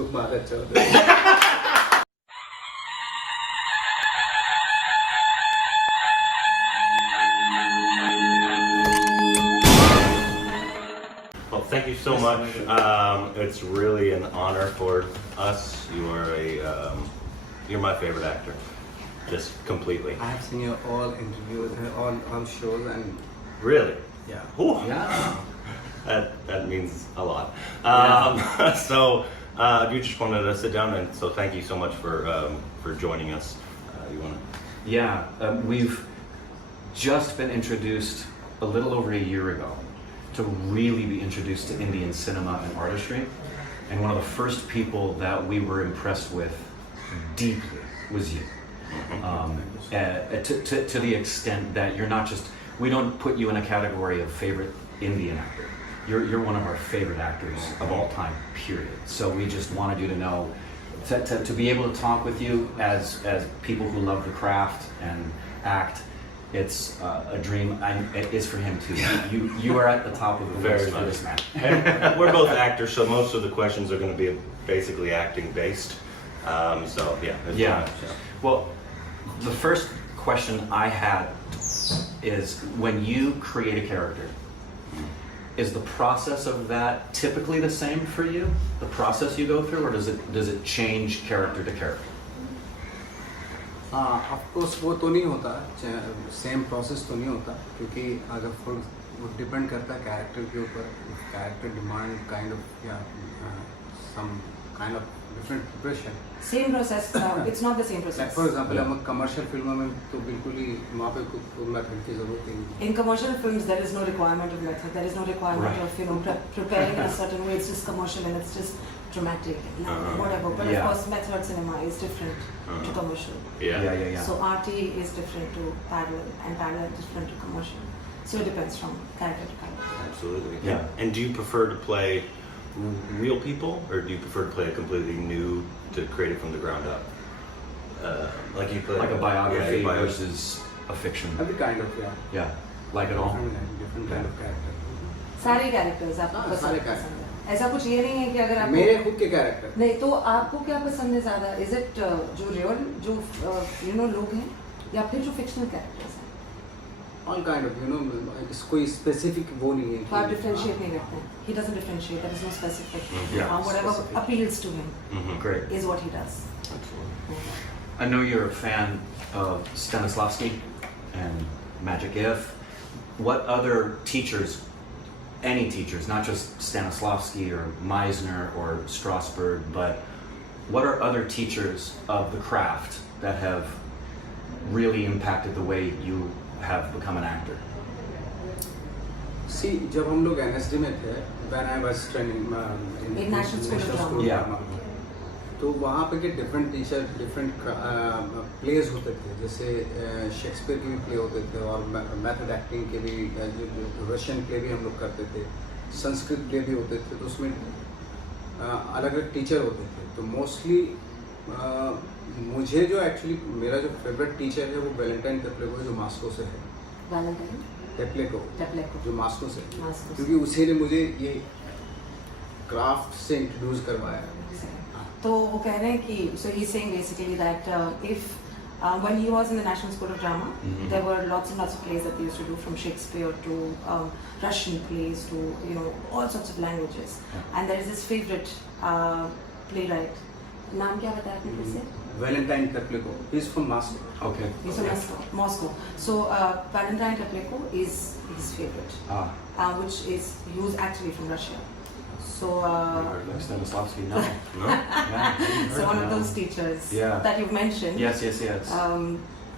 Well, thank you so much. It's really an honor for us. You're my favorite actor, just completely. I have seen your all interviews and all shows and Really? yeah. Ooh. Yeah. That means a lot. So you just wanted to sit down, and so thank you so much for joining us. You want to? Yeah, we've just been introduced a little over a year ago to really be introduced to Indian cinema and artistry. And one of the first people that we were impressed with deeply was you. To the extent that you're not just, we don't put you in a category of favorite Indian actor. You're one of our favorite actors of all time, period. So we just wanted you to know, to be able to talk with you as people who love the craft and act, it's a dream, and it is for him too. You are at the top of the list for this man. And we're both actors, so most of the questions are going to be basically acting based. So yeah. Yeah. Well, the first question I had is, when you create a character, is the process of that typically the same for you? The process you go through, or does it change character to character? Of course वो तो नहीं होता, same process तो नहीं होता, क्योंकि अगर वो डिपेंड करता है कैरेक्टर के ऊपर. कैरेक्टर डिमांड काइंड ऑफ या some kind of different preparation. Same process. It's not the same process. For example हम कमर्शियल फिल्मों में तो बिल्कुल ही वहाँ पे कोई मेथड की जरूरत ही नहीं. In commercial films, there is no requirement of method. There is no requirement of preparing in a certain way. It's just commercial and it's just dramatic, whatever. But of course, method cinema is different to commercial. Yeah. So RT is different to parallel, and parallel is different to commercial. So it depends from character to character. Absolutely. Yeah. And do you prefer to play real people, or do you prefer to play a completely new, to create it from the ground up? Like you play Like a biography yeah, versus a fiction? Every kind of Yeah. Like it all? different kind of character. सारे characters आपको सारे पसंद है. ऐसा कुछ ये नहीं है कि अगर आपको मेरे खुद के कैरेक्टर नहीं तो आपको क्या पसंद है ज़्यादा? Is it जो real जो लोग हैं, या फिर जो fictional characters हैं? all kind of कोई specific वो नहीं है. तो आप differentiate नहीं करते हैं. He doesn't differentiate. There is no specific. Yeah. Whatever Specific. appeals to him Great. is what he does. Absolutely. I know you're a fan of Stanislavski and Magic If. What other teachers, any teachers, not just Stanislavski or Meisner or Strasberg, but what are other teachers of the craft that have really impacted the way you have become an actor? See, जब हम लोग NSD में थे, when I was training In National School of Drama. Drama, तो वहाँ पे के different teacher different pledge होते थे. जैसे शेक्सपियर के भी प्ले होते थे, और मेथड एक्टिंग के भी, रशियन प्ले भी हम लोग करते थे, संस्कृत प्ले भी होते थे. तो उसमें अलग अलग टीचर होते थे. तो मोस्टली मुझे जो एक्चुअली मेरा जो फेवरेट टीचर है वो वैलेंटाइन टेप्लेको, जो मास्को से है. Valentine. टेप्लेको जो मास्को से है. मास्को से. क्योंकि उसी ने मुझे ये क्राफ्ट से इंट्रोड्यूस करवाया. तो वो कह रहे हैं कि so he's saying basically that if when he was in the National School of Drama, there were lots and lots of plays that they used to do, from Shakespeare to Russian plays to all sorts of languages. And there is this favorite playwright. नाम क्या बताया आपने फिर से? Valentine Tepleko. He's from Moscow. Okay. He's from Moscow. So Valentine Tepleko is his favorite, which is he was actually from Russia. So Like Stanislavski, no. No? Yeah. so one of those teachers that you've mentioned. Yes.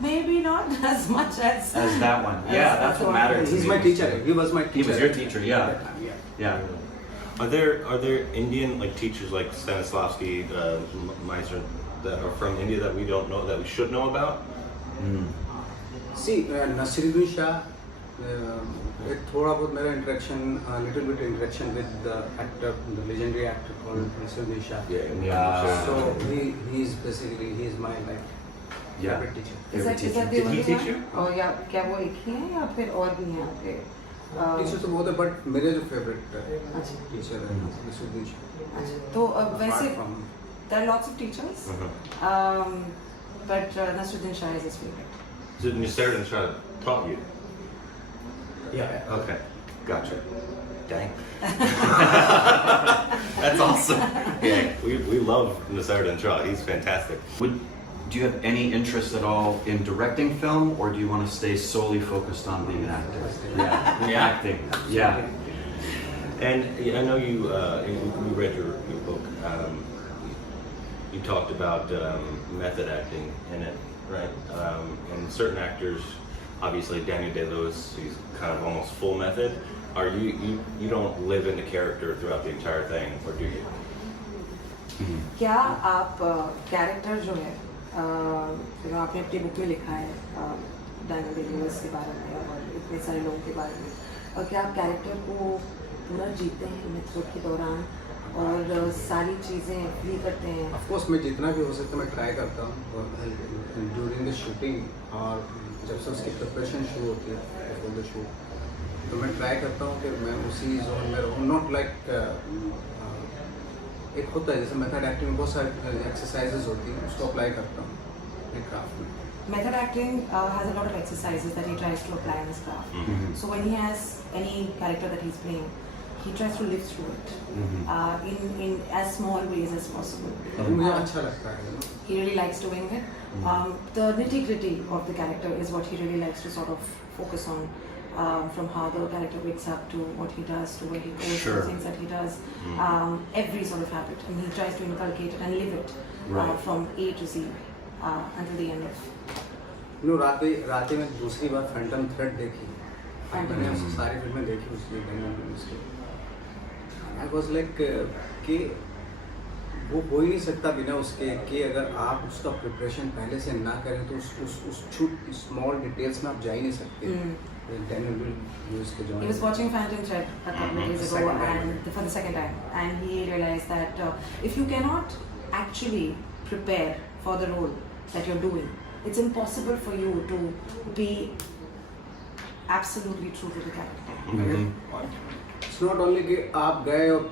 Maybe not as much as That one. Yeah, that's what matters. He's my teacher. He was my teacher. He was your teacher, yeah. Yeah. Are there Indian teachers like Stanislavski, Meisner, that are from India that we don't know, that we should know about? See, Nasiruddin Shah, थोड़ा बहुत मेरा little bit interaction with the actor, the legendary actor called Nasiruddin Shah. Yeah. So he is basically my favorite teacher. Is that Did he teach you? और या क्या वो एक ही है या फिर और भी हैं आपके टीचर तो बहुत है बट मेरे जो फेवरेट अच्छा टीचर है नसरुद्दीन शाह। अच्छा तो वैसे Apart from- there are lots of teachers but Nasruddin Shah is his favorite. Did Nasruddin Shah taught you? Yeah. Okay, gotcha. Dang. That's awesome. Yeah, we love Nasruddin Shah. He's fantastic. Do you have any interest at all in directing film, or do you want to stay solely focused on being an actor? Yeah, acting. Yeah. And I know you read your book. You talked about method acting in it, right? And certain actors, obviously Daniel Day-Lewis, he's kind of almost full method. Are you don't live in the character throughout the entire thing, or do you? क्या आप character जो है जो आपने अपनी book में लिखा है डैनियल डे-लुइस के बारे में और इतने सारे लोगों के बारे में, और क्या आप कैरेक्टर को पूरा जीते हैं मेथड के दौरान और सारी चीज़ें फील करते हैं? ऑफ कोर्स मैं जितना भी हो सकता है मैं ट्राई करता हूँ ड्यूरिंग द शूटिंग, और जब से उसकी प्रिपरेशन शुरू होती है बिफोर द शूट, तो मैं ट्राई करता हूँ कि मैं उसी जोन में रहूँ। नॉट लाइक एक होता है जैसे मेथड एक्टिंग में बहुत सारी एक्सरसाइजेज होती हैं, उसको अप्लाई करता हूँ अपने क्राफ्ट में। Method acting has a lot of exercises that he tries to apply in his craft. So when he has any character that he's playing, he tries to live through it in as small ways as possible. मुझे अच्छा लगता है ना। He really likes doing it. The nitty-gritty of the character is what he really likes to sort of focus on, from how the character wakes up to what he does to where he goes, to the things that he does, every sort of habit, and he tries to inculcate it and live it from A to Z until the end of. No रात में दूसरी बार Phantom thread देखी, मैंने उसकी सारी फिल्में देखी उसकी उसकी आई वाज लाइक कि वो हो ही नहीं सकता बिना उसके, कि अगर आप उसका प्रिपरेशन पहले से ना करें तो उस छोटी स्मॉल डिटेल्स में आप जा ही नहीं सकते। He was watching Phantom Thread a couple of days ago and for the second time, and he realized that if you cannot actually prepare for the role that you're doing, it's impossible for you to be absolutely true to the character. It's not only कि आप गए और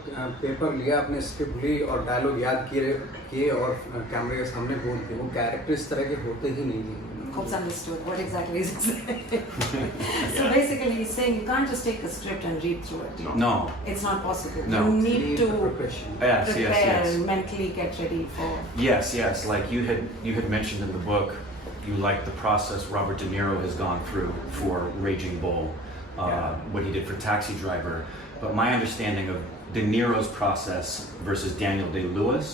paper लिया, अपने script ली और dialogue याद किए और कैमरे के सामने बोल दिए, वो कैरेक्टर इस तरह के होते ही नहीं हैं। Hope's understood what exactly is saying. So basically he's saying you can't just take the script and read through it. No. It's not possible. No. You need to Yes, prepare, yes. mentally get ready for. Yes. Like you had mentioned in the book, you like the process Robert De Niro has gone through for Raging Bull, what he did for Taxi Driver. But my understanding of De Niro's process versus Daniel Day-Lewis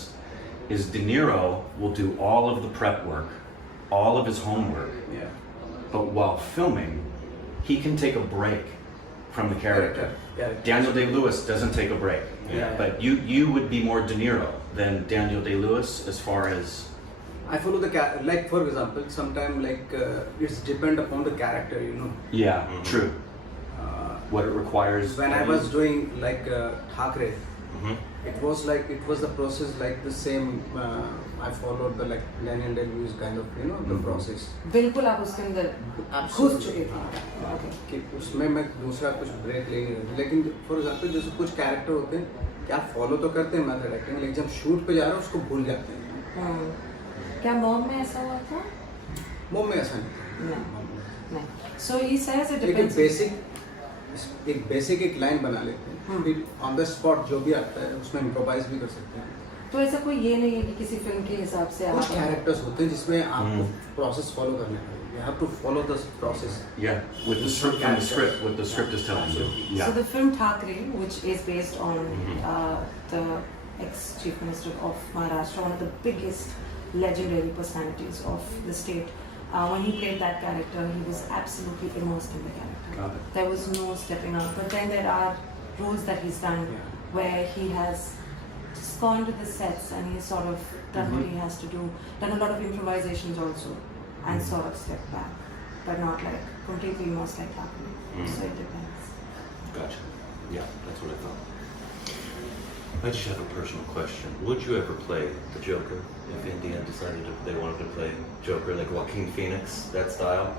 is De Niro will do all of the prep work, all of his homework, but while filming, he can take a break from the character. Daniel Day-Lewis doesn't take a break. But you would be more De Niro than Daniel Day-Lewis as far as... I follow the like for example, sometimes like it's depend upon the character, you know. Yeah, true. What it requires. When I was doing like Thakre, it was the process like the same. I followed the like Daniel Day-Lewis kind of, you know, the process. बिल्कुल आप उसके अंदर घुस चुके थे कि उसमें मैं दूसरा कुछ ब्रेक ले नहीं रहा, लेकिन फॉर एग्जांपल जैसे कुछ कैरेक्टर होते हैं कि आप फॉलो तो करते हैं मेथड एक्टिंग, लेकिन जब शूट पे जा रहे हो उसको भूल जाते हैं। क्या मॉम में ऐसा हुआ था? मॉम में ऐसा नहीं नहीं। So he says it depends. एक बेसिक एक लाइन बना लेते हैं, फिर ऑन द स्पॉट जो भी आता है उसमें इम्प्रोवाइज भी कर सकते हैं। तो ऐसा कोई ये नहीं है कि किसी फिल्म के हिसाब से कुछ कैरेक्टर्स होते हैं जिसमें आपको प्रोसेस फॉलो करना है, you have to follow the process. With the script from the script, what the script is telling you. So the film Thakre, which is based on the ex-chief minister of Maharashtra, one of the biggest legendary personalities of the state, when he played that character, he was absolutely immersed in the character. There was no stepping out. But then there are roles that he's done where he has just gone to the sets and he's sort of done what he has to do, done a lot of improvisations also, and sort of stepped back, but not like completely immersed like that. So it depends. Gotcha. Yeah, that's what I thought. I just have a personal question. Would you ever play the Joker if India decided they wanted to play Joker, like Joaquin Phoenix, that style?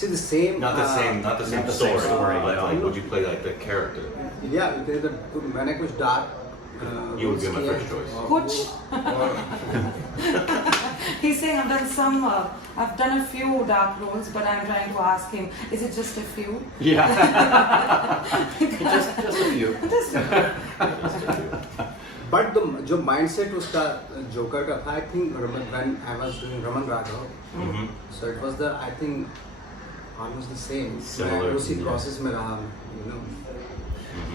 See the same. Not the same not the same story, story, but no. like, would you play like the character? Yeah, मैंने कुछ dark. You would be my first choice. Kuch. He's saying I've done a few dark roles, but I'm trying to ask him, is it just a few? Yeah. just a few. Just a few. But the जो mindset उसका joker का था, I think when I was doing Raman Raghav, Mm-hmm. so it was I think almost the same. Similar, मैं उसी yeah. process में रहा, you know.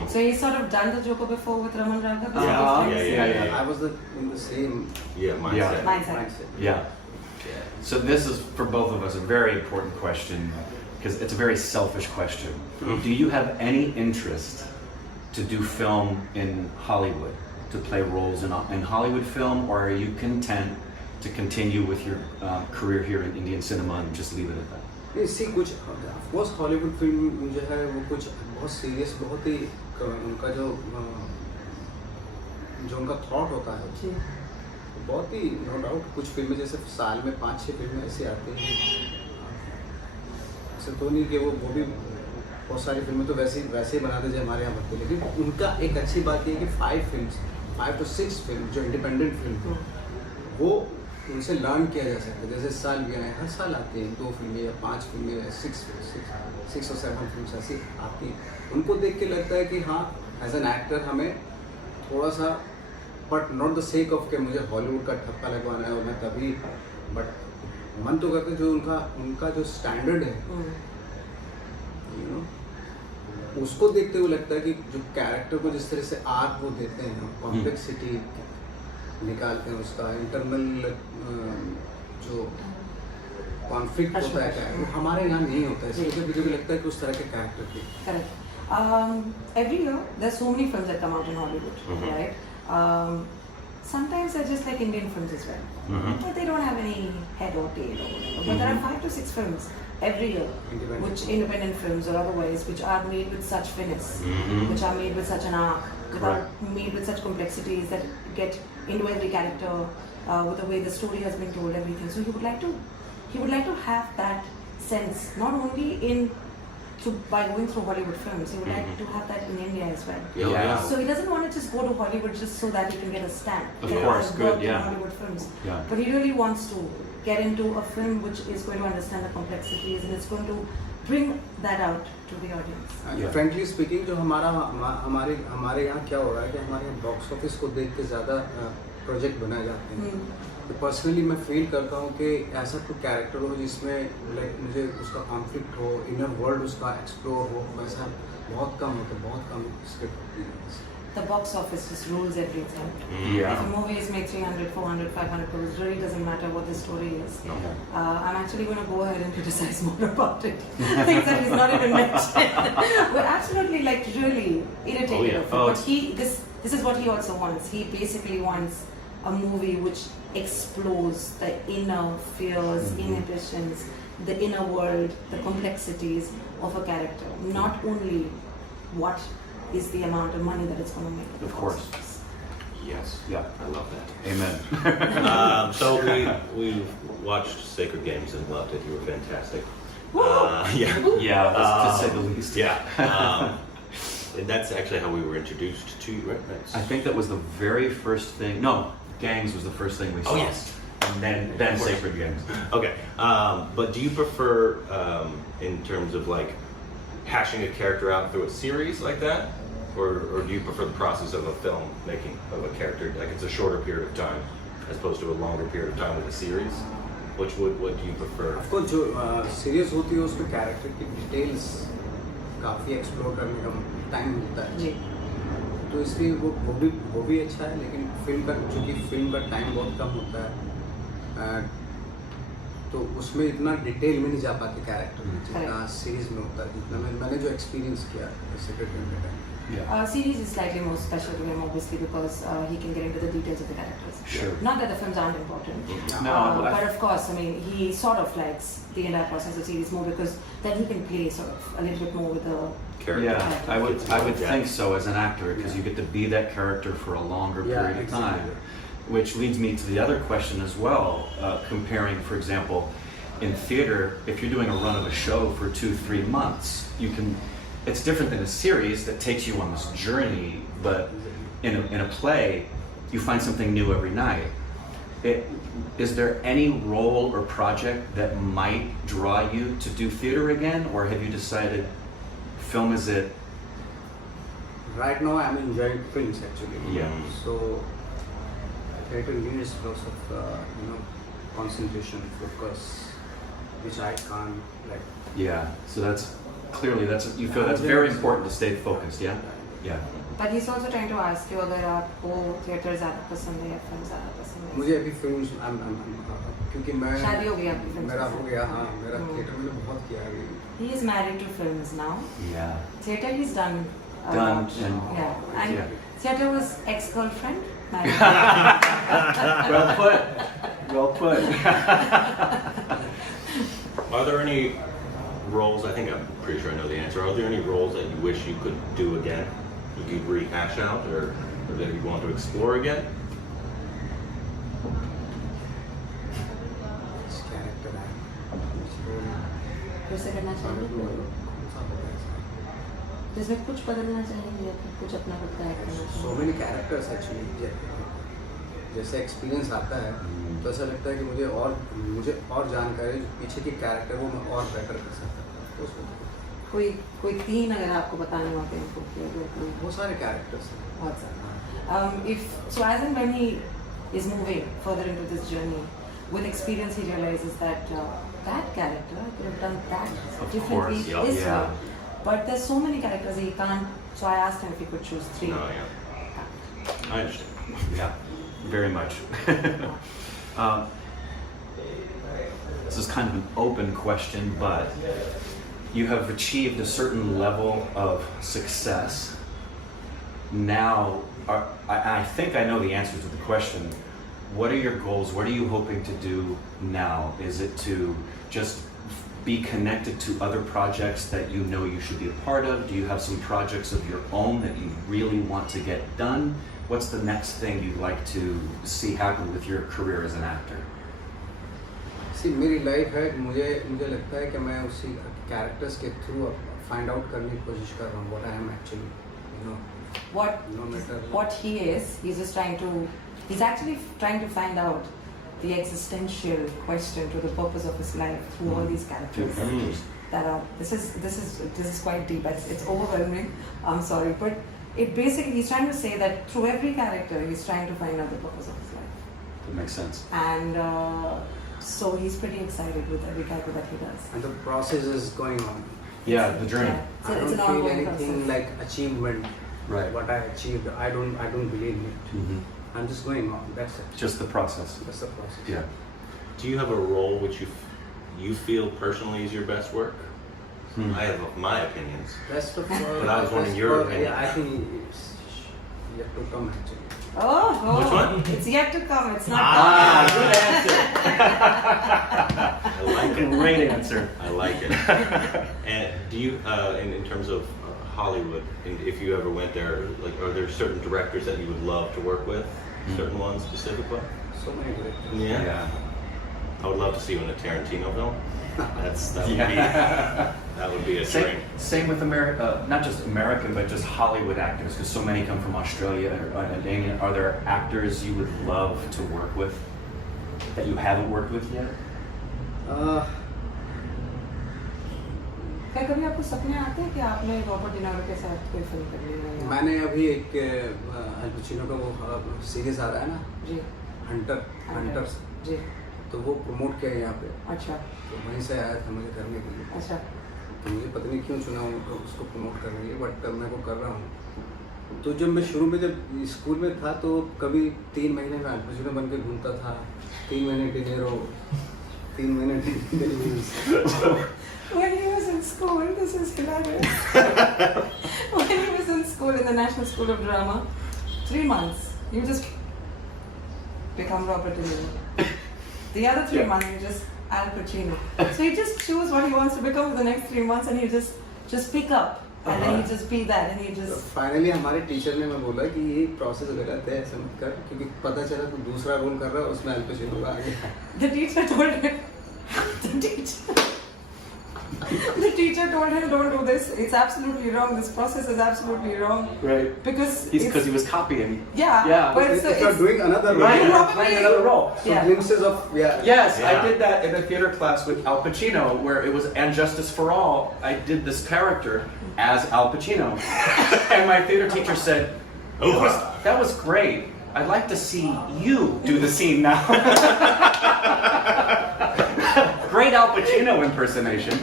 So he's sort of done the Joker before with Raman Raghav? Yeah. I was in the same Yeah, mindset. Mindset. Yeah. So this is for both of us a very important question because it's a very selfish question. Do you have any interest to do film in Hollywood, to play roles in Hollywood film, or are you content to continue with your career here in Indian cinema and just leave it at that? इसी कुछ of course Hollywood film जो है वो कुछ बहुत serious, बहुत ही उनका जो उनका थॉट होता है जी. बहुत ही नो डाउट कुछ फिल्में जैसे साल में 5-6 फिल्में ऐसी आती हैं, ऐसे तो नहीं कि वो भी बहुत सारी फिल्में तो वैसे ही बनाते जैसे हमारे यहाँ बनते, लेकिन उनका एक अच्छी बात ये है कि 5 to 6 फिल्म जो इंडिपेंडेंट फिल्म वो उनसे लर्न किया जा सकता है. जैसे इस साल भी आए, हर साल आती हैं 2 फिल्में या 5 फिल्में या 6 और 7 फिल्म ऐसी आती हैं. उनको देख के लगता है कि हाँ एज एन एक्टर हमें थोड़ा सा, but not the sake of के मुझे हॉलीवुड का ठप्पा लगवाना है और मैं तभी, बट मन तो करते जो उनका जो स्टैंडर्ड है, यू नो, उसको देखते हुए लगता है कि जो कैरेक्टर को जिस तरह से आर्क वो देते हैं, कॉम्प्लेक्सिटी निकालते हैं, उसका इंटरनल जो कॉन्फ्लिक्ट होता है वो हमारे यहाँ नहीं होता है, इसलिए मुझे भी लगता है कि उस तरह के कैरेक्टर की. Correct. Every year, there's so many films that come out in Hollywood, right? Sometimes they're just like Indian films as well. But they don't have any head or tail or whatever. But there are 5 to 6 films every year, independent films or otherwise, which are made with such finesse, which are made with such an arc, made with such complexities that get into every character, with the way the story has been told, everything. So he would like to have that sense, not only by going through Hollywood films, he would like to have that in India as well. Yeah. So he doesn't want to just go to Hollywood just so that he can get a stamp. Of course, good, in yeah. Hollywood films. Yeah. But he really wants to get into a film which is going to understand the complexities and it's going to bring that out to the audience. Frankly speaking, जो हमारे यहाँ क्या हो रहा है कि हमारे यहाँ बॉक्स ऑफिस को देख के ज़्यादा प्रोजेक्ट बनाए जाते हैं. तो पर्सनली मैं फील करता हूँ कि ऐसा कोई कैरेक्टर हो जिसमें लाइक मुझे उसका कॉन्फ्लिक्ट हो, इनर वर्ल्ड उसका एक्सप्लोर हो, वैसा बहुत कम होता है, बहुत कम स्क्रिप्ट होती है. The box office just rules everything. Yeah. If a movie is made 300, 400, 500 crores, it really doesn't matter what the story is. No. I'm actually going to go ahead and criticize more about it. Things that he's not even mentioned. We're absolutely like really irritated. But this is what he also wants. He basically wants a movie which explores the inner fears, inhibitions, the inner world, the complexities of a character. Not only what is the amount of money that it's going to make. Of course. Yes. Yeah. I love that. Amen. So we watched Sacred Games and loved it. You were fantastic. Yeah. Yeah, that's to say the least. Yeah. And that's actually how we were introduced to you, right? I think that was the very first thing. No, Gangs was the first thing we saw. Oh, yes. And then Sacred Games. Okay. But do you prefer, in terms of like hashing a character out through a series like that? Or do you prefer the process of a film making of a character? Like it's a shorter period of time as opposed to a longer period of time with a series? What do you prefer? आपको जो serious होती है उसमें character की details काफ़ी explore करने का time मिलता है. जी. तो इसलिए वो भी अच्छा है, लेकिन चूँकि फिल्म का टाइम बहुत कम होता है, तो उसमें इतना डिटेल में नहीं जा पाते कैरेक्टर जितना सीरीज में होता है, जितना मैंने जो एक्सपीरियंस किया सेक्रेट गेम के time. Series is slightly more special to him, obviously, because he can get into the details of the characters. Sure. Not that the films aren't important. No, but of course, I mean, he sort of likes the entire process of series more because then he can play sort of a little bit more with the Character. Yeah, I would think so as an actor because you get to be that character for a longer period of time. Which leads me to the other question as well, comparing, for example, in theater, if you're doing a run of a show for 2-3 months, it's different than a series that takes you on this journey, but in a play, you find something new every night. Is there any role or project that might draw you to do theater again, or have you decided film is it? Right now I'm enjoying films actually. Yeah. So theater needs lots of concentration, focus, which I can't like. Yeah. So you feel that's very important to stay focused. Yeah. Yeah. But he's also trying to ask you अगर आपको theater ज़्यादा पसंद है या film ज़्यादा पसंद है? मुझे अभी फिल्म्स क्योंकि मैं शादी हो गई आपकी film मेरा से? हो गया, हाँ मेरा थिएटर में बहुत किया है अभी. He is married to films now. Yeah. Theater he's done. A Done lot. and- Yeah. And yeah. theater was ex-girlfriend. Married. Well put. Well put. Are there any roles, I think I'm pretty sure I know the answer, are there any roles that you wish you could do again? You could rehash out or that you want to explore again? This character फिर से करना चाहिए? जिसमें कुछ बदलना चाहिए या फिर कुछ अपना खुद का ऐड करना so चाहिए? many characters actually. जैसे एक्सपीरियंस आता है तो ऐसा लगता है कि मुझे और जानकारी जो पीछे के कैरेक्टर वो मैं और बेटर कर सकता हूँ. कोई तीन अगर आपको बताने होते हैं तो वो सारे कैरेक्टर्स हैं. बहुत सारे. So as and when he is moving further into this journey, with experience he realizes that that character I could have done that Of differently course, yeah. this Yeah. way. But there's so many characters he can't. So I asked him if he could choose 3. No, yeah. I understand. Yeah. Very much. This is kind of an open question, but you have achieved a certain level of success. Now, I think I know the answer to the question. What are your goals? What are you hoping to do now? Is it to just be connected to other projects that you know you should be a part of? Do you have some projects of your own that you really want to get done? What's the next thing you'd like to see happen with your career as an actor? See, मेरी life है, मुझे लगता है कि मैं उसी characters के through find out करने की कोशिश कर रहा हूँ what I am actually, no matter What he is, he's actually trying to find out the existential question to the purpose of his life through all these characters. Mm. That are this is quite deep. It's overwhelming. I'm sorry, but it basically he's trying to say that through every character he's trying to find out the purpose of his life. That makes sense. And so he's pretty excited with every character that he does. and the process is going on. Yeah, the journey. Yeah. So I it's an don't feel ongoing anything process. like achievement. Right. What I achieved, I don't believe in it. Mhm. I'm just going on. That's it. Just the process. That's the process. Yeah. Do you have a role which you feel personally is your best work? I have my opinions. Best of But I was wondering your opinion. Yeah, I think it's yet to come actually. Oh, Which one? It's yet to come. It's not. Good answer. I like it. Great answer. I like it. And do you, in terms of Hollywood, and if you ever went there, like, are there certain directors that you would love to work with? Certain ones specifically? So many directors. Yeah. I would love to see you in a Tarantino film. That would be a dream. Same with not just American, but just Hollywood actors, because so many come from Australia and England. Are there actors you would love to work with that you haven't worked with yet? क्या कभी आपको सपने आते हैं कि आपने Robert डिनारो के साथ कोई फिल्म करनी है? या- मैंने अभी एक अल पचिनो का वो सीरीज आ रहा है ना, जी. हंटर्स, जी. तो वो प्रमोट किया है यहाँ पे. अच्छा. तो वहीं से आया था मुझे करने के लिए. अच्छा. तो मुझे पता नहीं क्यों चुना उसको प्रमोट करने के लिए, बट मैं वो कर रहा हूँ. तो जब मैं शुरू में जब स्कूल में था तो कभी 3 महीने में अल पचिनो बन के घूमता था, 3 महीने डिनेरो, 3 महीने De Niro. When he was in school, this is hilarious. When he was in school in the National School of Drama, 3 months, you just become Robert De Niro. The other 3 months, you just Al Pacino. So he just choose what he wants to become for the next 3 months, and he just pick up, and then he just be that, and he तो just. Finally हमारे teacher ने मैं बोला कि ये process गलत है, ऐसा मत कर, क्योंकि पता चला तो दूसरा रोल कर रहा है उसमें अल पचिनो का आ गया. The teacher told him. The The teacher told him, don't do this. It's absolutely wrong. This process is absolutely wrong. Right. Because Because he was copying. yeah. Yeah. But If you're doing another role, Right, You you're probably- playing another role. so Yeah. glimpses of Yes, Yeah. I did that in a theater class with Al Pacino, where it was And Justice for All. I did this character as Al Pacino, and my theater teacher said, "That was great. I'd like to see you do the scene now." Great Al Pacino impersonation.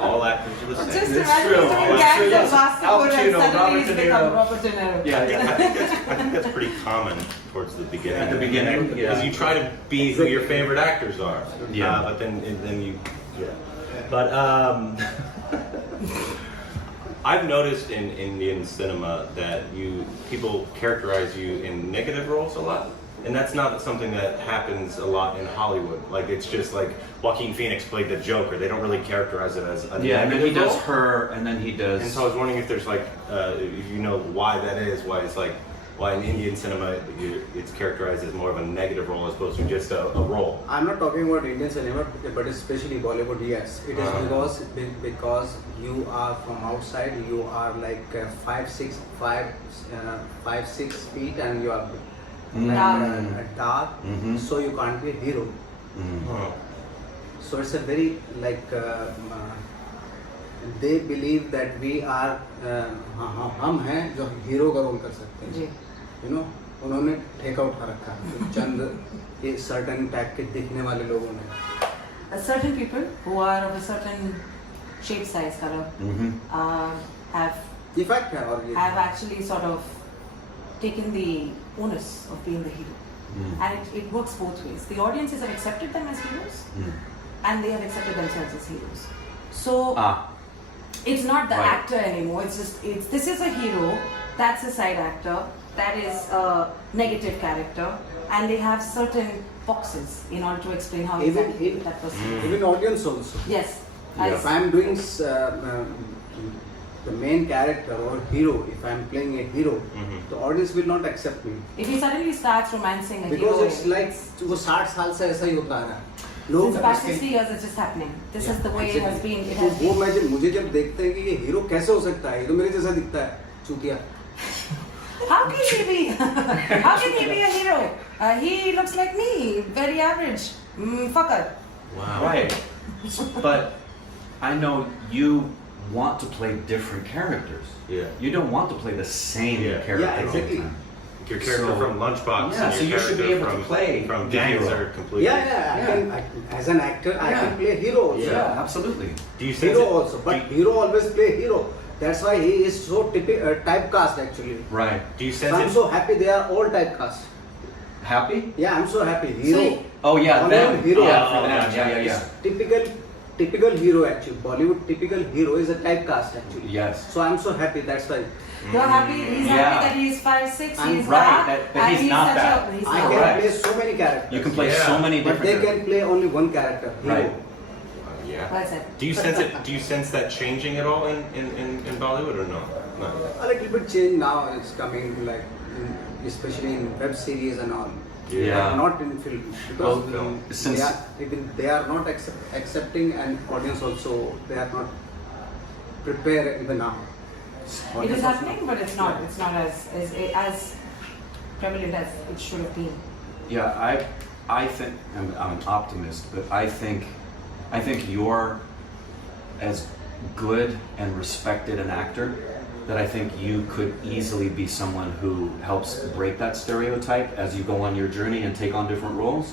All actors are the same. Just It's imagine true. he's doing It's gangs true. of Basketball Al and Pacino, suddenly Robert he's De become Niro. Robert De Niro. Yeah. I think that's pretty common towards the beginning. At the beginning, because yeah. you try to be who your favorite actors are. Yeah. But then you, yeah. But I've noticed in Indian cinema that people characterize you in negative roles a lot. And that's not something that happens a lot in Hollywood. Like, it's just like Joaquin Phoenix played the Joker. They don't really characterize it as a Yeah, and then negative he does role. her, and then he does. And so I was wondering if there's like, if you know why that is, why it's like, why in Indian cinema it's characterized as more of a negative role as opposed to just a role. I'm not talking about Indian cinema, but especially Bollywood. Yes, it is because you are from outside. You are like 5'6", 5'6" feet, and you are dark. Mhm. So you can't be a hero. Huh. So it's a very like they believe that we are हम हैं जो hero का role कर सकते हैं. जी. You know, उन्होंने ठेका उठा रखा है चंद ये certain टाइप के दिखने वाले लोगों ने. Certain people who are of a certain shape, size, color have effect है और ये actually sort of taken the onus of being the hero. And it works both ways. The audiences have accepted them as heroes, and they have accepted themselves as heroes. So it's not the Right. actor anymore. This is a hero, that's a side actor, that is a negative character, and they have certain boxes in order to explain how exactly that person is. even audience also. Yes. Yeah. If I'm doing the main character or hero, if I'm playing a hero, the audience will not accept me If he suddenly starts romancing a because hero, it's like वो 60 साल से ऐसा ही होता आ रहा है. लोग since the past 60 years it's just happening. This is the way it has been. It has वो been. मुझे जब देखते हैं कि ये हीरो कैसे हो सकता है, ये तो मेरे जैसा दिखता है चूतिया. How can he be? How can he be a hero? He looks like me, very average. Fucker. Wow. Right. But I know you want to play different characters. Yeah. You don't want to play the same Yeah. character Yeah, exactly. all the time. Your character So- from Lunchbox Yeah, and so your you should be character able to play from the Gangs hero. are completely. Yeah. As an actor, I Yeah. can play hero also. Yeah, absolutely. Do you sense Hero it? also, but hero always play hero. That's why he is so typecast actually. Right. Do you So sense I'm it? so happy they are all typecast. Happy? Yeah, I'm so happy. Hero. Oh yeah, All them. hero. Yeah, Oh, them. yeah, Yeah. It's typical hero actually. Bollywood typical hero is a typecast actually. Yes. So I'm so happy. That's why You're happy. He's Yeah. happy that he's 5'6", I'm he's right, dark, but and he's not such that. a. He's I not. can Correct. play so many characters. You can play Yeah. so many but different. they can play only one character. Hero. Right. Yeah. Well said. Do you sense it? Do you sense that changing at all in Bollywood or no? No. A little bit change now. It's coming like, especially in web series and all. Yeah. Not in film Well, because since- they are not accepting, and audience also they are not prepared even now. It Audience is also happening, but it's not. It's not as prevalent as it should have been. Yeah, I think I'm an optimist, but I think you're as good and respected an actor that I think you could easily be someone who helps break that stereotype as you go on your journey and take on different roles.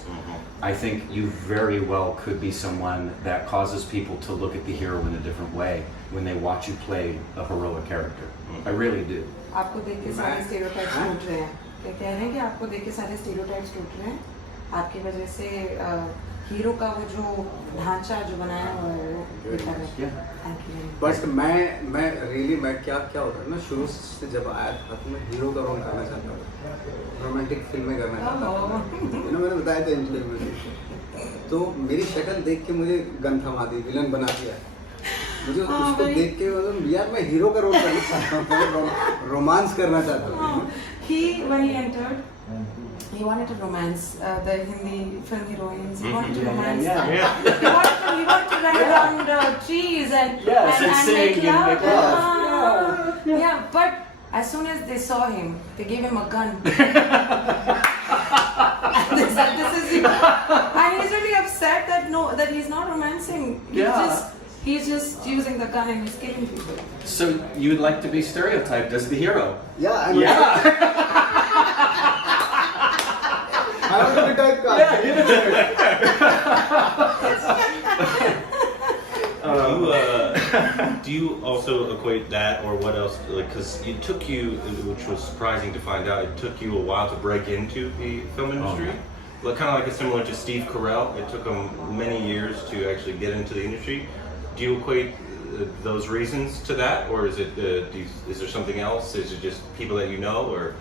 I think you very well could be someone that causes people to look at the hero in a different way when they watch you play a heroic character. I really do. आपको देख के सारे stereotypes टूट रहे हैं. क्या कह रहे हैं कि आपको देख के सारे स्टेरियोटाइप्स टूट रहे हैं. आपकी वजह से हीरो का वो जो ढांचा जो बनाया हुआ है वो बेकार है. Yeah. Thank you very much. But मैं रियली मैं क्या होता है ना, शुरू से जब आया था तो मैं हीरो का रोल करना चाहता था, रोमांटिक फिल्में करना चाहता था. मैंने बताया था इंटरव्यू में. तो मेरी शक्ल देख के मुझे गन थमा दी, विलन बना दिया. मुझे उसको देख के मतलब यार मैं हीरो का रोल करना चाहता हूँ, रोमांस करना चाहता हूँ. He when he entered, He wanted to romance the Hindi film heroines. He wanted to romance yeah. them. Yeah. He wanted to run around trees and Yes, and sing make and love. make love. Yeah, but as soon as they saw him, they gave him a gun. And they said, "This is you." And he's really upset that he's not romancing. He's just using the gun and he's killing people. So you'd like to be stereotyped as the hero? Yeah, I'm Yeah. I want to be typecast. Yeah, give it to me. Do you also equate that, or what else? Like, because it took you, which was surprising to find out, it took you a while to break into the film industry. Like, kind of like similar to Steve Carell. It took him many years to actually get into the industry. Do you equate those reasons to that, or is it is there something else? Is it just people that you know, or?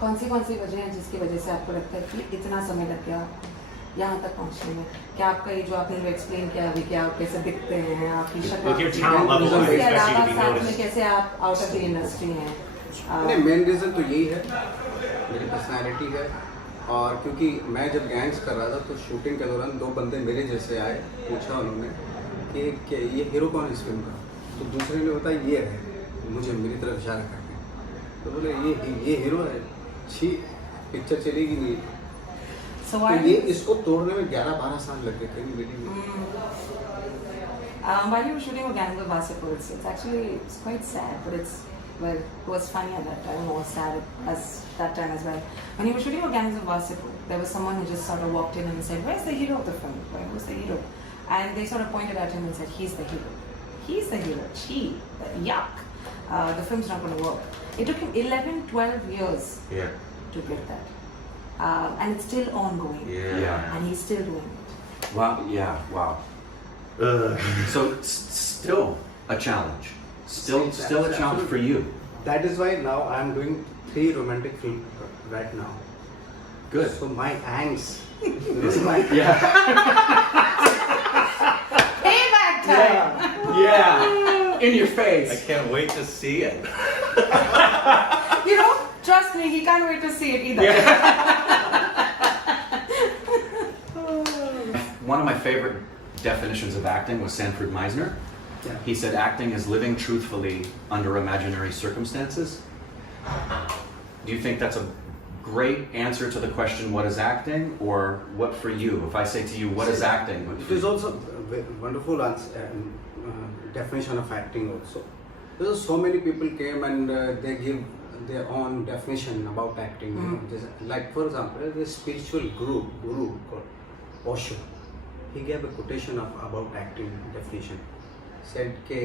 कौन सी वजह है जिसकी वजह से आपको लगता है कि इतना समय लग गया यहाँ तक पहुँचने में? क्या आपका ये जो आपने एक्सप्लेन किया अभी, क्या आप कैसे दिखते हैं, आपकी शक्ल, With your talent level, I इसके expect you अलावा to be साथ में noticed. कैसे आप आउट ऑफ द इंडस्ट्री हैं? नहीं, मेन रीज़न तो यही है, मेरी पर्सनैलिटी है। और क्योंकि मैं जब गैंग्स कर रहा था तो शूटिंग के दौरान 2 बंदे मेरे जैसे आए, पूछा उन्होंने कि ये हीरो कौन है इस फिल्म का? तो दूसरे ने बताया ये है, मुझे मेरी तरफ इशारा करके। तो बोले ये हीरो है, छी पिक्चर चलेगी नहीं। So तो ये इसको तोड़ने में 11-12 साल लग गए थे मेरी। While you were shooting with Gangs of Wasseypur, it's actually quite sad, but it was funny at that time, or sad as that time as well. When you were shooting with Gangs of Wasseypur, there was someone who just sort of walked in and said, "Where's the hero of the film? Who's the hero?" And they sort of pointed at him and said, "He's the hero. He's the hero. Gee, yuck. The film's not going to work." It took him 11-12 years to get that. And it's still ongoing. Yeah. And he's still doing it. Wow. Yeah. Wow. So still a challenge. Still a challenge for you. That is why now I am doing 3 romantic films right now. Good. So my angst is my Payback time! Yeah. In your I face. can't wait to see it. You know, trust me, he can't wait to see it either. One of my favorite definitions of acting was Sanford Meisner. Yeah. He said acting is living truthfully under imaginary circumstances. Do you think that's a great answer to the question, what is acting? Or what for you? If I say to you, what is acting? It is also a wonderful answer, definition of acting also. Because so many people came and they give their own definition about acting. You know, like for example, the spiritual guru called Osho. He gave a quotation about acting definition. Said के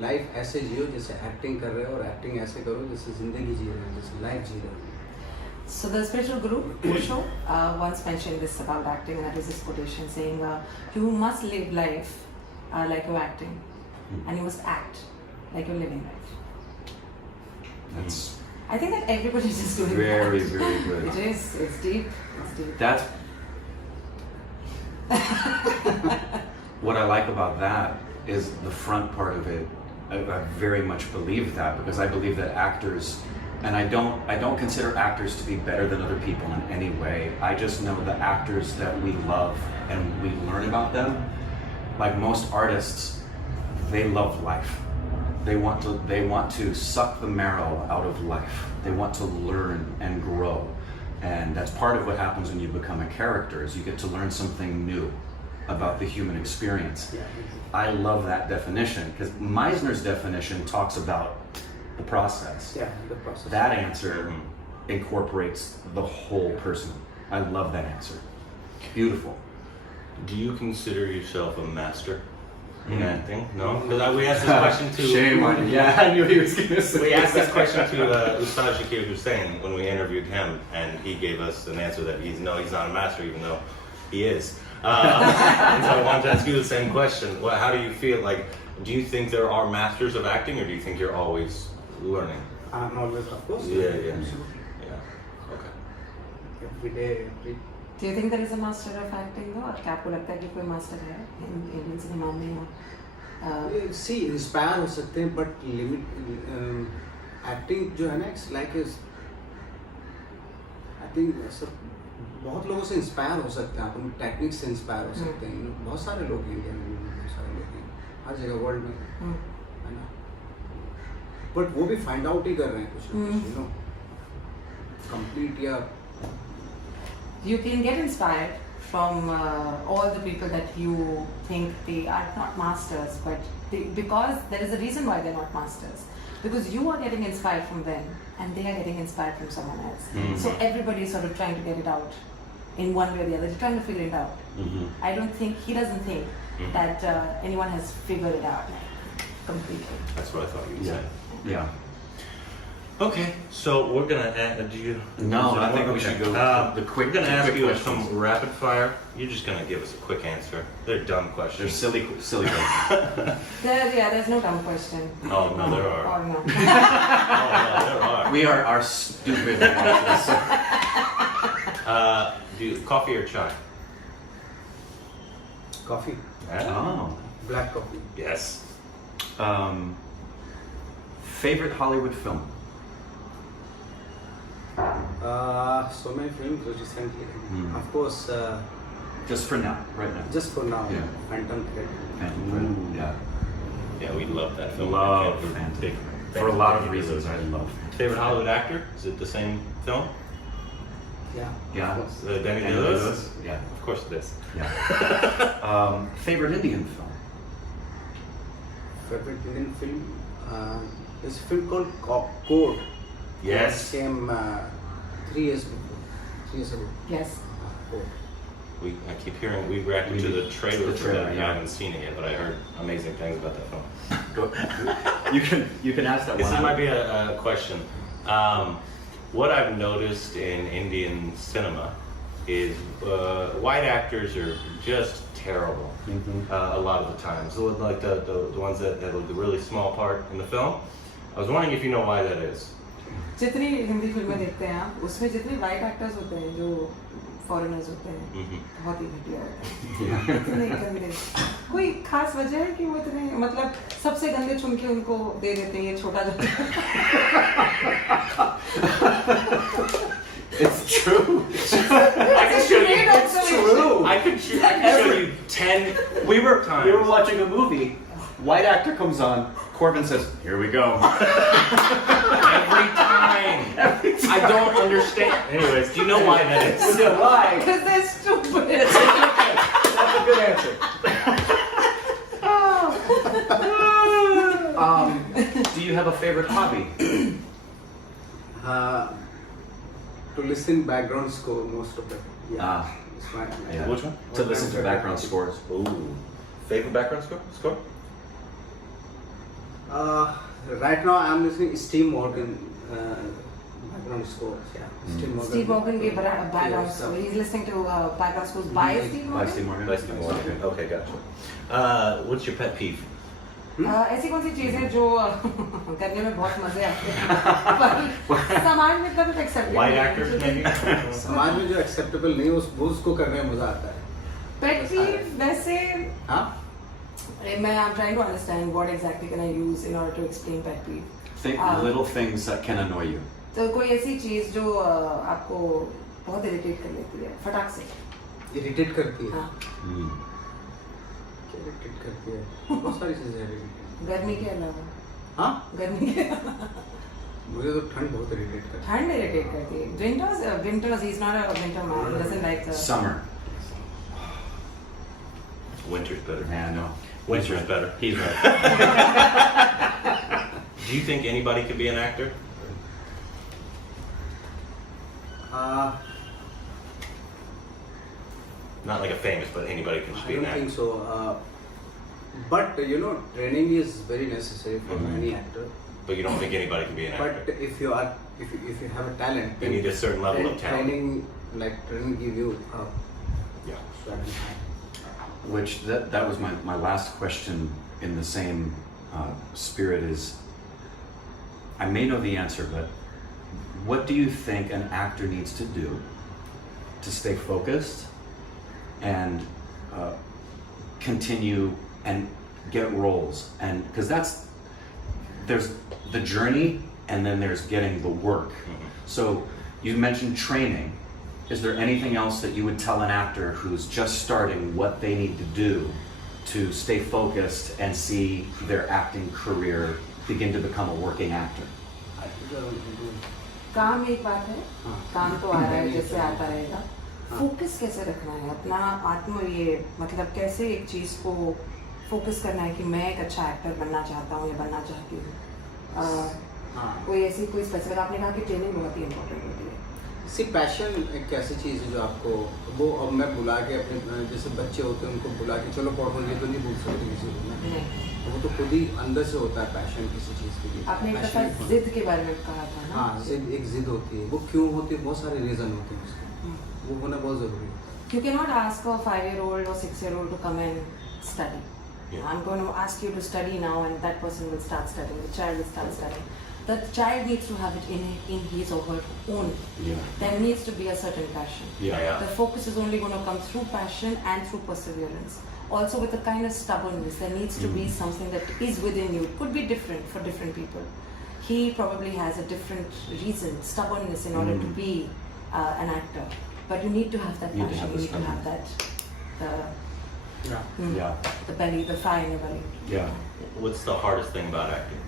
life ऐसे जियो जैसे acting कर रहे हो और acting ऐसे करो जैसे जिंदगी जी रहे हो, जैसे लाइफ जी रहे हो। So the spiritual guru, Osho, once mentioned this about acting, and that is his quotation saying, you must live life like you're acting, and you must act like you're living life. That's I think that everybody is just doing very, that. very good. It is. It's deep. It's deep. That's what I like about that is the front part of it. I very much believe that because I believe that actors, and I don't consider actors to be better than other people in any way. I just know the actors that we love and we learn about them. Like most artists, they love life. They want to suck the marrow out of life. They want to learn and grow. And that's part of what happens when you become a character, is you get to learn something new about the human experience. Yeah. I love that definition because Meisner's definition talks about the process. Yeah, the process. That answer incorporates the whole person. I love that answer. Beautiful. Do you consider yourself a master in acting? No? Because we asked this question to... Shame on you. Yeah, I knew he was going to say We asked this that. question to Ustad Shakir Hussain when we interviewed him, and he gave us an answer that he's not a master, even though he is. And so I wanted to ask you the same question. Well, how do you feel? Like, do you think there are masters of acting, or do you think you're always learning? I'm always, of course. Yeah. Absolutely. Yeah. Okay. Every day, Do you think there is a master of acting though? और क्या आपको लगता है कि कोई master है Indian cinema में? See, inspire हो सकते हैं, but limit acting जो है ना, it's like is I think sir बहुत लोगों से इंस्पायर हो सकते हैं आप, उन टेक्निक से इंस्पायर हो सकते हैं, बहुत सारे लोग हैं इंडिया में, बहुत सारे लोग हैं हर जगह वर्ल्ड में, है ना, बट वो भी फाइंड आउट ही कर रहे हैं कुछ ना कुछ, यू नो, कंप्लीट या You can get inspired from all the people that you think they are not masters, but because there is a reason why they're not masters. Because you are getting inspired from them and they are getting inspired from someone else. So everybody is sort of trying to get it out in one way or the other. They're trying to figure it out. I don't think, he doesn't think that anyone has figured it out completely. That's what I thought you would say. Yeah. Okay, so we're gonna add. Do you? No, I think we should go to the quick. We're gonna ask quick you questions. some rapid fire. You're just gonna give us a quick answer. They're dumb questions. They're silly questions. There's no dumb question. Oh no, there are. Or no. Oh no, there are. We are stupid watchers. Do coffee or chai? coffee, Oh. black coffee. Yes. Favorite Hollywood film? So many films recently. Of course, Just for now, right now. just for now, Yeah. Phantom Thread. Phantom Thread. Yeah. Yeah, we love that film. Love We're Phantom. big For a fans lot of of reasons, I love. Favorite Hollywood actor? Is it the same film? Yeah. Yeah. Of course. Danny Danny DeLewis? Lewis? Yeah. Of course it is. Yeah. Favorite Indian film? Favorite Indian film? There's a film called Code. Yes. It came 3 years before. 3 years ago. Yes. Code. I keep hearing, we reacted to the trailer The for trailer, that. I yeah. haven't seen it yet, but I heard amazing things about that film. You can ask that This one. might be a question. What I've noticed in Indian cinema is white actors are just terrible a lot of the times. So like the ones that have a really small part in the film. I was wondering if you know why that is. जितनी हिंदी फिल्में देखते हैं आप, उसमें जितने white actors होते हैं जो फॉरेनर्स होते हैं, बहुत ही घटिया होते हैं, इतने गंदे। कोई खास वजह है कि वो इतने, मतलब सबसे गंदे चुन के उनको दे देते हैं, ये छोटा जो It's true. I can show you. It's true. I could show you 10 We were times. watching a movie. White actor comes on. Corbin says, "Here we go." Every time. I don't understand. Anyways, do you know why that is? Why? Because they're stupid. That's a good answer. Do you have a favorite hobby? To listen background score most of it. Yeah. It's fine. Yeah. Which one? To listen to background scores. Ooh. Favorite background score? Right now I'm listening Steve Morgan background scores. Yeah. Steve Morgan. Steve Morgan gave background Yeah, score. He's listening to background scores by Steve By Morgan. Steve Morgan. Nice to meet you. Okay, gotcha. What's your pet peeve? ऐसी कौन सी चीजें जो करने में बहुत मजे आते हैं पर समाज में इतना कुछ एक्सेप्ट White actors, maybe? समाज में जो acceptable नहीं उसको करने में मजा आता है. पेट पीव वैसे हाँ? I'm trying to understand what exactly can I use in order to explain pet peeve. Think little things that can annoy you. तो कोई ऐसी चीज जो आपको बहुत इरिटेट कर लेती है फटाक से. Irritate करती है. हाँ. क्या irritate करती है? बहुत सारी चीजें irritate. गर्मी के अलावा. हाँ? गर्मी के मुझे तो ठंड बहुत irritate करती है. ठंड इरिटेट करती है. Winters he's not a winter man. He doesn't like the Summer. Winter's better. Yeah, no. Winter's better. He's right. Do you think anybody could be an actor? Not like a famous, but anybody can just I be an don't actor. think so. But you know, training is very necessary for any actor. But you don't think anybody can be an actor? But if you have a talent, You need a certain level of talent. Training give you Yeah. certain Which that was my last question in the same spirit is, I may know the answer, but what do you think an actor needs to do to stay focused and continue and get roles? And because there's the journey and then there's getting the work. So You mentioned training. Is there anything else that you would tell an actor who's just starting what they need to do to stay focused and see their acting career begin to become a working actor? काम एक बात है, हाँ। काम तो आ रहा है जैसे आता रहेगा। फोकस कैसे रखना है अपना आत्म ये मतलब कैसे एक चीज को फोकस करना है कि मैं एक अच्छा एक्टर बनना चाहता हूँ या बनना चाहती हूँ। कोई ऐसी कोई स्पेसिफिक आपने कहा कि ट्रेनिंग बहुत ही इम्पोर्टेंट होती है। सी पैशन एक ऐसी चीज़ है जो आपको वो अब मैं बुला के अपने जैसे बच्चे होते हैं उनको बुला के चलो पढ़ो ये तो नहीं बोल सकते किसी को ना, वो तो खुद ही अंदर से होता है पैशन किसी चीज़ के लिए। आपने एक दफा जिद के बारे में कहा था ना? हाँ, जिद एक जिद होती है, वो क्यों होती है, बहुत सारे रीज़न होते हैं उसके, वो होना बहुत ज़रूरी है। You cannot ask a 5-year-old or 6-year-old to come and study. I'm going to ask you to study now, and that person will start studying. The child will start studying. The child needs to have it in his or her own. There needs to be a certain passion. The focus is only going to come through passion and through perseverance. Also with a kind of stubbornness, there needs to be something that is within you. It could be different for different people. He probably has a different reason, stubbornness in order to be an actor. But you need to have that passion. You need to have that, the belly, the fire in your belly. Yeah. What's the hardest thing about acting?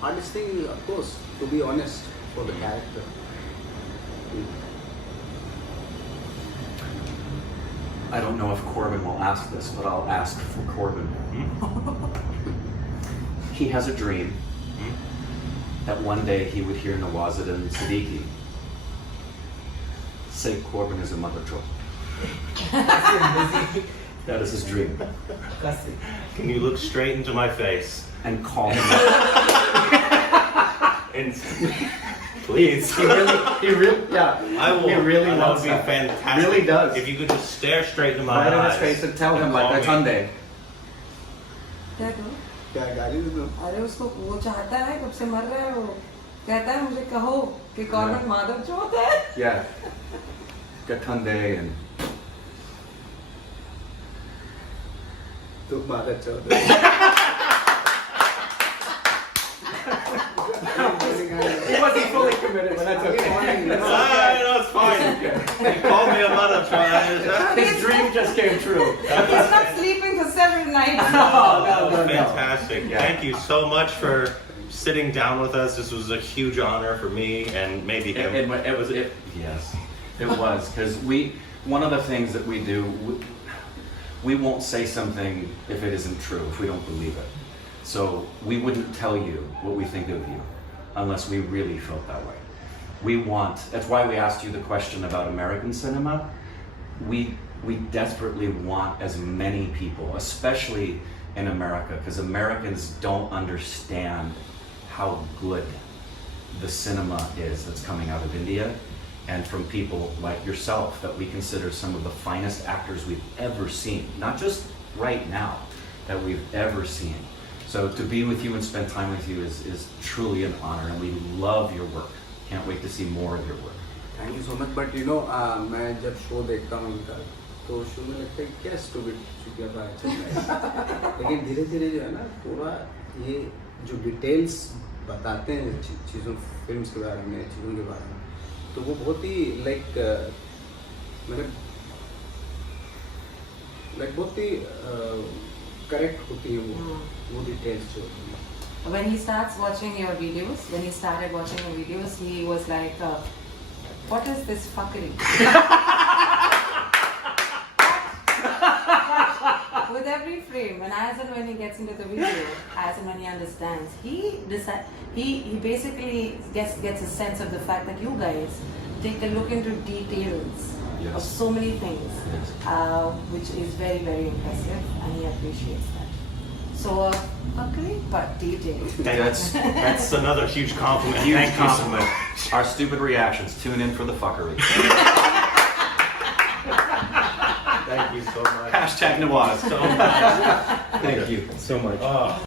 Hardest thing is, of course, to be honest for the character. I don't know if Corbin will ask this, but I'll ask for Corbin. He has a dream that one day he would hear Nawaz and Siddiqui say Corbin is a mother troll. That is his dream. Can you look straight into my face And call him. and please? He really, yeah. I will. He really that loves would be that. fantastic. Really does. If you could just stare straight into my Right in eyes his face and tell him like call that's me. Sunday. क्या करूं? क्या गाली दे दो? अरे उसको वो चाहता है कब से मर रहा है वो कहता है मुझे कहो कि कॉर्बन माधव चौथ है। Yeah. Gatunde and तू मादर चौथ है। he wasn't fully committed, but that's okay. No, it's fine. You called me a mother child. His dream just came true. He's not sleeping for several nights. That was no. fantastic. Yeah. Thank you so much for sitting down with us. This was a huge honor for me and maybe him. Yes, it was because one of the things that we do, we won't say something if it isn't true, if we don't believe it. So we wouldn't tell you what we think of you unless we really felt that way. That's why we asked you the question about American cinema. We desperately want as many people, especially in America, because Americans don't understand how good the cinema is that's coming out of India, and from people like yourself that we consider some of the finest actors we've ever seen, not just right now, that we've ever seen. So to be with you and spend time with you is truly an honor, and we love your work. Can't wait to see more of your work. Thank you so much. But you know, मैं जब show देखता हूँ इनका तो show में लगता है क्या स्टूपिड चुकिया था अच्छा, लेकिन धीरे धीरे जो है ना पूरा ये जो डिटेल्स बताते हैं चीज़ों फिल्म्स के बारे में, चीज़ों के बारे में, तो वो बहुत ही लाइक बहुत ही करेक्ट होती है वो डिटेल्स जो होती हैं। When he starts watching your videos, when he started watching your videos, he was like, what is this fuckery? With every frame, and as and when he gets into the video, as and when he understands, he basically gets a sense of the fact that you guys take a look into details of so many things, which is very, very impressive, and he appreciates that. So, fuckery, but detail. Hey, that's another huge compliment. Huge Thank compliment. you so much. Our stupid reactions. Tune in for the fuckery. Thank you so much. Hashtag Nawaz. So much. Thank you. So much.